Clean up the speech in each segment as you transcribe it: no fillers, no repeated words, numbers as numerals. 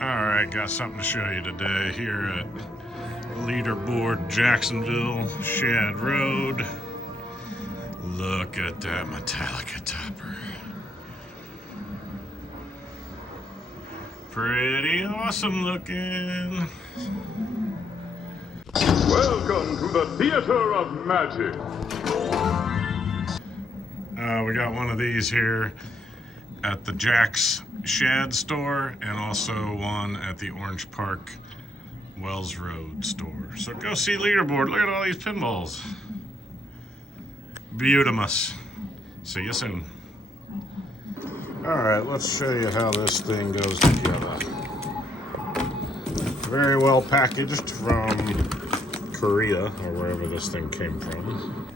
Alright, got something to show you today here at LeaderBoard Jacksonville, Shad Road. Look at that Metallica topper. Pretty awesome looking. Welcome to the Theater of Magic. We got one of these here at the Jack's Shad store and also one at the Orange Park Wells Road store. So go see LeaderBoard. Look at all these pinballs. Beautimous. See you soon. Alright, let's show you how this thing goes together. Very well packaged from Korea or wherever this thing came from.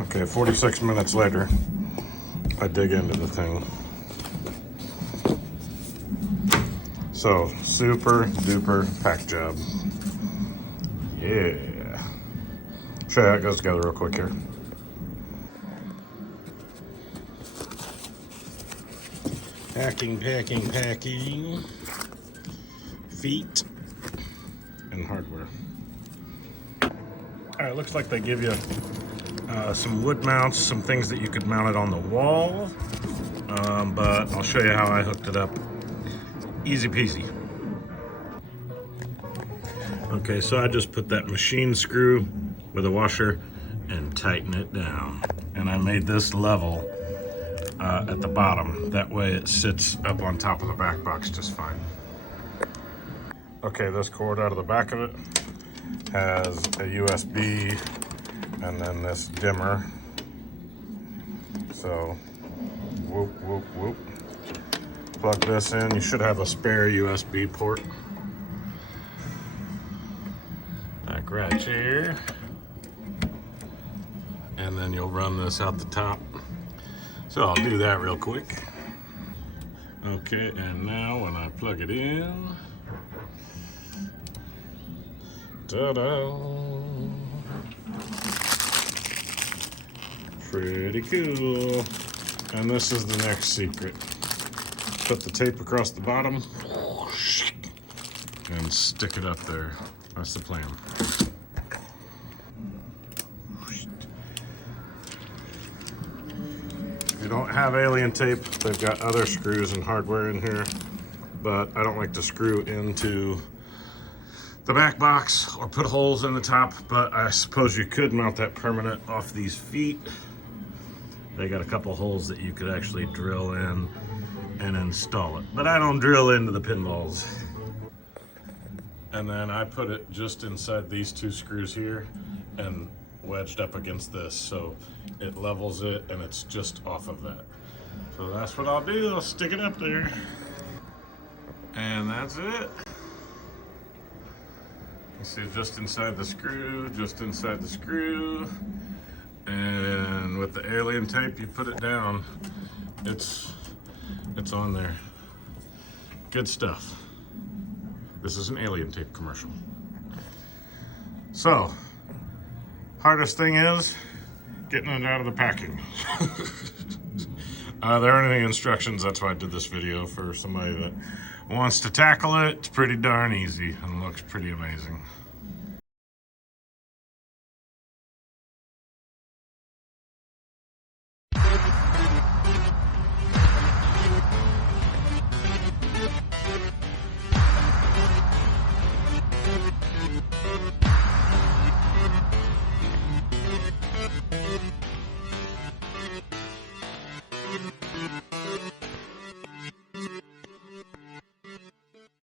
Okay, 46 minutes later, I dig into the thing. So, super duper pack job. Yeah. Show you how it goes together real quick here. Packing. Feet and hardware. Alright, looks like they give you some wood mounts, some things that you could mount it on the wall. But I'll show you how I hooked it up. Easy peasy. Okay, so I just put that machine screw with a washer and tighten it down. And I made this level at the bottom. That way it sits up on top of the back box just fine. Okay, this cord out of the back of it has a USB and then this dimmer. So, whoop. Plug this in. You should have a spare USB port. Like right here. And then you'll run this out the top. So I'll do that real quick. Okay, and now when I plug it in, ta-da! Pretty cool. And this is the next secret. Put the tape across the bottom and stick it up there. That's the plan. If you don't have alien tape, they've got other screws and hardware in here, but I don't like to screw into the back box or put holes in the top, but I suppose you could mount that permanent off these feet. They got a couple holes that you could actually drill in and install it, but I don't drill into the pinballs. And then I put it just inside these two screws here and wedged up against this, so it levels it and it's just off of that. So that's what I'll do. I'll stick it up there, and that's it. You see, just inside the screw, and with the alien tape, you put it down. It's on there. Good stuff. This is an alien tape commercial. So, hardest thing is getting it out of the packing. There aren't any instructions, that's why I did this video for somebody that wants to tackle it. It's pretty darn easy and looks pretty amazing.